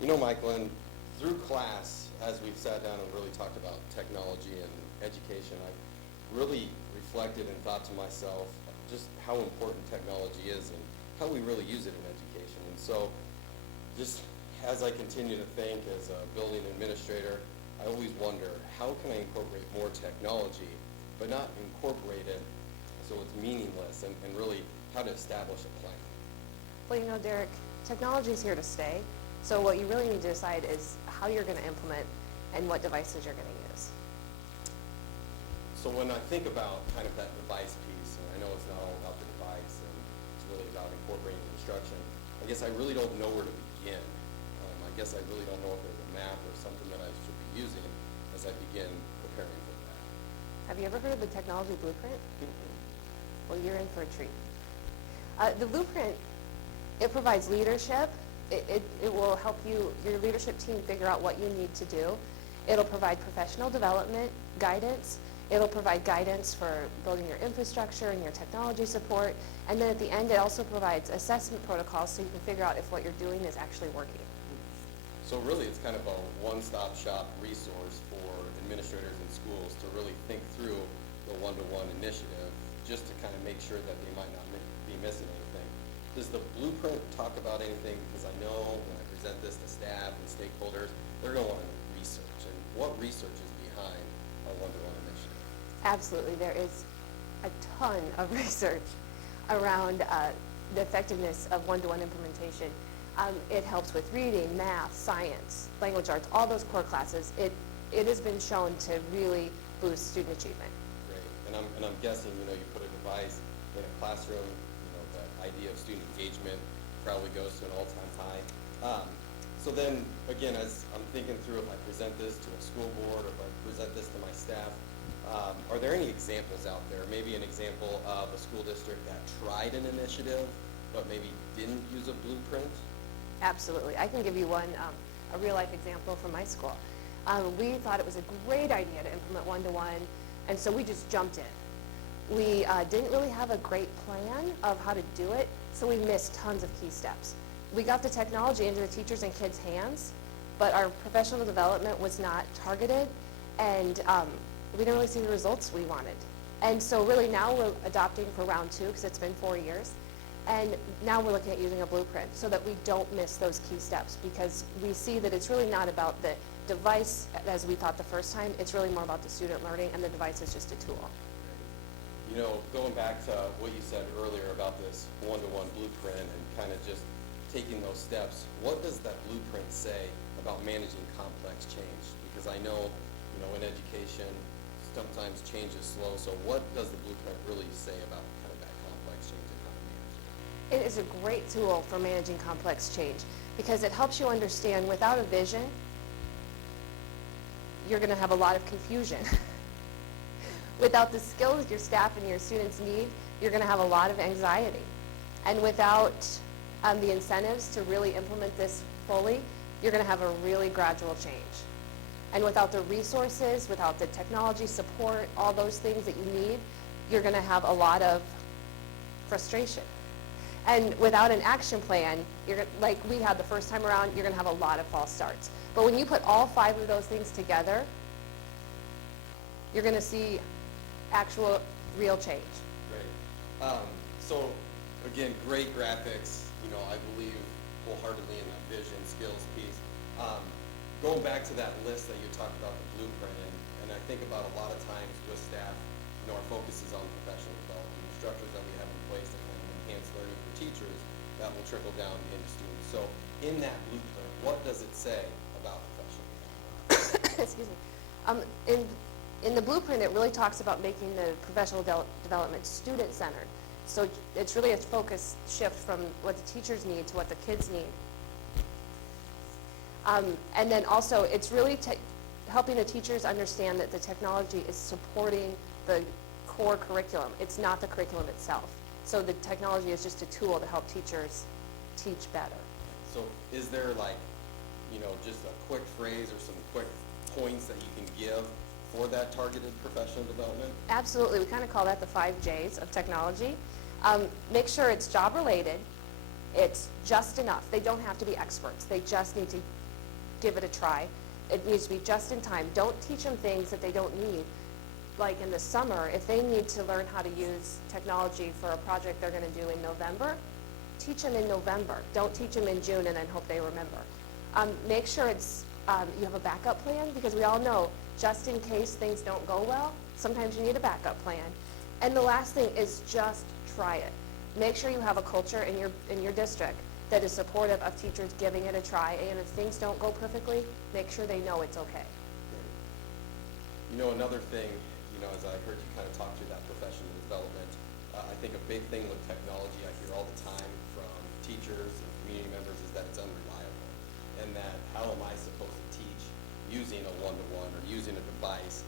You know, Micoklyn, through class, as we've sat down and really talked about technology and education, I've really reflected and thought to myself just how important technology is and how we really use it in education. And so just as I continue to think as a building administrator, I always wonder, how can I incorporate more technology, but not incorporate it so it's meaningless, and really how to establish a plan? Well, you know, Derek, technology is here to stay. So what you really need to decide is how you're going to implement and what devices you're going to use. So when I think about kind of that device piece, and I know it's not all about the device and it's really about incorporating instruction, I guess I really don't know where to begin. I guess I really don't know if there's a map or something that I should be using as I begin preparing for that. Have you ever heard of the technology blueprint? Mm-hmm. Well, you're in for a treat. The blueprint, it provides leadership. It will help your leadership team figure out what you need to do. It'll provide professional development, guidance. It'll provide guidance for building your infrastructure and your technology support. And then at the end, it also provides assessment protocols so you can figure out if what you're doing is actually working. So really, it's kind of a one-stop shop resource for administrators and schools to really think through the one-to-one initiative, just to kind of make sure that they might not be missing anything. Does the blueprint talk about anything? Because I know when I present this to staff and stakeholders, they're going to want to research. And what research is behind our one-to-one initiative? Absolutely. There is a ton of research around the effectiveness of one-to-one implementation. It helps with reading, math, science, language arts, all those core classes. It has been shown to really boost student achievement. Great. And I'm guessing, you put a device in a classroom, that idea of student engagement probably goes to an all-time high. So then, again, as I'm thinking through, if I present this to a school board or if I present this to my staff, are there any examples out there? Maybe an example of a school district that tried an initiative but maybe didn't use a blueprint? Absolutely. I can give you one, a real-life example from my school. We thought it was a great idea to implement one-to-one, and so we just jumped in. We didn't really have a great plan of how to do it, so we missed tons of key steps. We got the technology into the teachers' and kids' hands, but our professional development was not targeted, and we didn't really see the results we wanted. And so really now we're adopting for round 2, because it's been 4 years, and now we're looking at using a blueprint so that we don't miss those key steps, because we see that it's really not about the device as we thought the first time. It's really more about the student learning, and the device is just a tool. Going back to what you said earlier about this one-to-one blueprint and kind of just taking those steps, what does that blueprint say about managing complex change? Because I know, in education, sometimes change is slow, so what does the blueprint really say about kind of that complex change and how to manage it? It is a great tool for managing complex change because it helps you understand without a vision, you're going to have a lot of confusion. Without the skills your staff and your students need, you're going to have a lot of anxiety. And without the incentives to really implement this fully, you're going to have a really gradual change. And without the resources, without the technology support, all those things that you need, you're going to have a lot of frustration. And without an action plan, like we had the first time around, you're going to have a lot of false starts. But when you put all 5 of those things together, you're going to see actual, real change. Great. So, again, great graphics. I believe wholeheartedly in that vision, skills piece. Going back to that list that you talked about, the blueprint, and I think about a lot of times with staff, our focus is on professional development, the structures that we have in place that kind of enhance learning for teachers that will trickle down into students. So in that blueprint, what does it say about professional development? Excuse me. In the blueprint, it really talks about making the professional development student-centered. So it's really a focus shift from what the teachers need to what the kids need. And then also, it's really helping the teachers understand that the technology is supporting the core curriculum. It's not the curriculum itself. So the technology is just a tool to help teachers teach better. So is there just a quick phrase or some quick points that you can give for that targeted professional development? Absolutely. We kind of call that the 5 J's of technology. Make sure it's job related. It's just enough. They don't have to be experts. They just need to give it a try. It needs to be just in time. Don't teach them things that they don't need. Like in the summer, if they need to learn how to use technology for a project they're gonna do in November, teach them in November. Don't teach them in June and then hope they remember. Make sure you have a backup plan, because we all know, just in case things don't go well, sometimes you need a backup plan. And the last thing is just try it. Make sure you have a culture in your district that is supportive of teachers giving it a try, and if things don't go perfectly, make sure they know it's okay. You know, another thing, as I heard you kind of talk through that professional development, I think a big thing with technology I hear all the time from teachers and community members is that it's unreliable, and that how am I supposed to teach using a one-to-one or using a device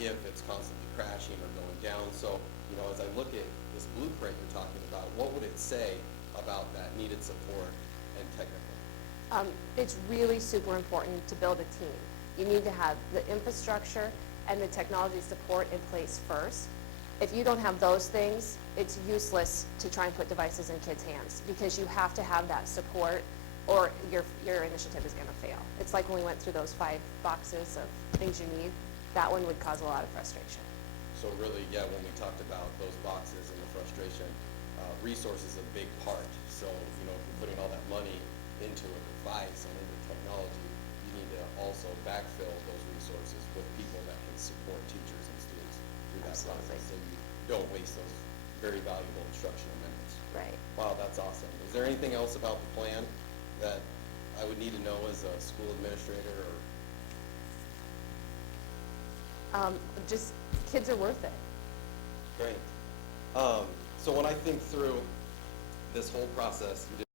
if it's constantly crashing or going down. So, as I look at this blueprint you're talking about, what would it say about that needed support and technical? It's really super important to build a team. You need to have the infrastructure and the technology support in place first. If you don't have those things, it's useless to try and put devices in kids' hands, because you have to have that support or your initiative is gonna fail. It's like when we went through those 5 boxes of things you need, that one would cause a lot of frustration. So really, yeah, when we talked about those boxes and the frustration, resources is a big part. So, if you're putting all that money into a device and into technology, you need to also backfill those resources with people that can support teachers and students through that Absolutely. process, so you don't waste those very valuable instructional minutes. Right. Wow, that's awesome. Is there anything else about the plan that I would need to know as a school administrator, or? Just, kids are worth it. Great. So when I think through this whole process, you did